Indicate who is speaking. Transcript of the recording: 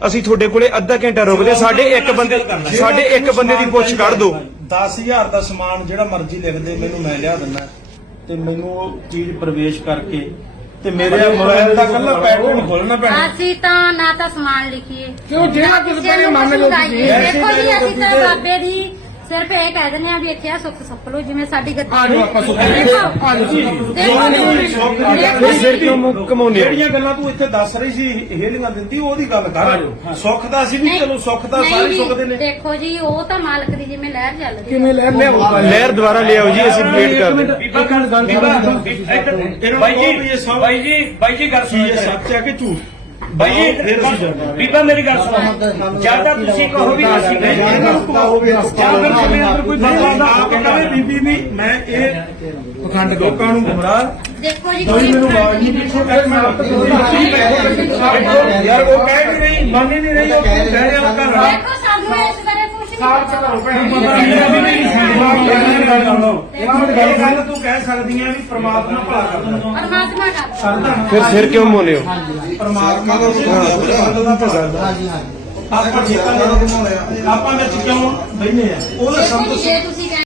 Speaker 1: ਅਸੀਂ ਤੁਹਾਡੇ ਕੋਲੇ ਅੱਧਾ ਘੰਟਾ ਰੁਕਦੇ, ਸਾਡੇ ਇੱਕ ਬੰਦੇ ਦੀ ਪੁੱਛ ਕੱਢ ਦਿਓ।
Speaker 2: 10,000 ਦਾ ਸਮਾਨ ਜਿਹੜਾ ਮਰਜ਼ੀ ਲਿਖ ਦੇ, ਮੈਨੂੰ ਮੈਂ ਲਿਆ ਦਿੰਦਾ ਤੇ ਮੈਨੂੰ ਉਹ ਚੀਜ਼ ਪ੍ਰਵੇਸ਼ ਕਰਕੇ ਤੇ ਮੇਰੇ ਮੋਬਾਈਲ ਦਾ ਕੱਲਾ ਪੈਟਰਨ ਖੋਲਣਾ ਪੈਣਾ।
Speaker 3: ਅਸੀਂ ਤਾਂ ਨਾ ਤਾਂ ਸਮਾਨ ਲਿਖੀਏ
Speaker 4: ਕਿਉਂ ਜਿਹੜਾ ਕੁਝ ਬਣੇ ਮੰਨ ਲਓ ਤੁਸੀਂ।
Speaker 3: ਦੇਖੋ ਜੀ ਅਸੀਂ ਤਾਂ ਬਾਬੇ ਦੀ ਸਿਰਫ ਇਹ ਕਹਿ ਦਿੰਦੇ ਆ ਵੀ ਇੱਥੇ ਆ ਸੁੱਖ ਸੁੱਖ ਲੋ, ਜਿਵੇਂ ਸਾਡੀ ਗੱਦੀ
Speaker 4: ਆ ਜਾਓ ਆਪਾਂ ਸੁੱਖ
Speaker 1: ਸਿਰ ਕਿਉਂ ਕਮਾਉਂਦੇ ਹੋ?
Speaker 2: ਜਿਹੜੀਆਂ ਗੱਲਾਂ ਤੂੰ ਇੱਥੇ ਦੱਸ ਰਹੀ ਸੀ ਹੇਲੀਆਂ ਦਿੰਦੀ, ਉਹਦੀ ਗੱਲ ਕਰ। ਸੁੱਖ ਦਾ ਅਸੀਂ ਵੀ ਚਲੋ ਸੁੱਖ ਦਾ ਸਾਰੇ ਸੁੱਖ ਦੇ ਨੇ।
Speaker 3: ਦੇਖੋ ਜੀ ਉਹ ਤਾਂ ਮਾਲਕ ਦੀ ਜਿਵੇਂ ਲਹਿਰ ਚੱਲਦੀ
Speaker 4: ਕਿਵੇਂ ਲੈ ਲਿਆਓ
Speaker 1: ਲਹਿਰ ਦੁਬਾਰਾ ਲਿਆਓ ਜੀ, ਅਸੀਂ ਵੇਟ ਕਰਦੇ।
Speaker 5: ਬਾਈ ਜੀ ਗੱਲ ਸੁਣੋ,
Speaker 2: ਇਹ ਸੱਚ ਹੈ ਕਿ ਝੂਠ?
Speaker 5: ਬਾਈ ਜੀ ਬੀਬਾ ਮੇਰੀ ਗੱਲ ਸੁਣੋ, ਜਿਆਦਾ ਤੁਸੀਂ ਕਹੋ ਵੀ ਅਸੀਂ
Speaker 2: ਕੋਈ ਬੰਦਾ ਆਪ ਕਹੇ ਬੀਬੀ ਨਹੀਂ, ਮੈਂ ਇਹ ਪਖੰਡ ਲੋਕਾਂ ਨੂੰ ਗੁੰਮਰਾਹ।
Speaker 3: ਦੇਖੋ ਜੀ
Speaker 2: ਕੋਈ ਮੈਨੂੰ ਆਵਾਜ਼ ਨਹੀਂ ਪਿੱਛੋਂ ਕਹਿ, ਮੈਂ ਆਪ ਯਾਰ ਉਹ ਕਹਿ ਵੀ ਨਹੀਂ, ਮੰਨ ਹੀ ਨਹੀਂ ਰਹੀ, ਉਹ ਕਹਿ ਰਿਹਾ ਉਹ ਘਰ ਵਾਲਾ।
Speaker 3: ਦੇਖੋ ਸਾਨੂੰ ਇਸ ਬਾਰੇ ਕੁਝ ਨਹੀਂ
Speaker 2: ਇਹ ਗੱਲ ਤੂੰ ਕਹਿ ਸਕਦੀ ਹੈ ਵੀ ਪ੍ਰਮਾਤਮਾ ਭਲਾ ਕਰਦਾ।
Speaker 3: ਪਰਮਾਤਮਾ ਦਾ
Speaker 1: ਫਿਰ ਸਿਰ ਕਿਉਂ ਮੋਨੇ ਹੋ?
Speaker 2: ਪਰਮਾਤਮਾ ਦਾ ਆਪਾਂ ਠੇਕਾ ਲੈ ਕੇ ਆਪਾਂ ਵਿੱਚ ਕਿਉਂ ਬੈਠੇ ਆ? ਉਹਦਾ
Speaker 3: ਦੇਖੋ
Speaker 2: ਸਭ
Speaker 3: ਜੀ ਜੇ ਤੁਸੀਂ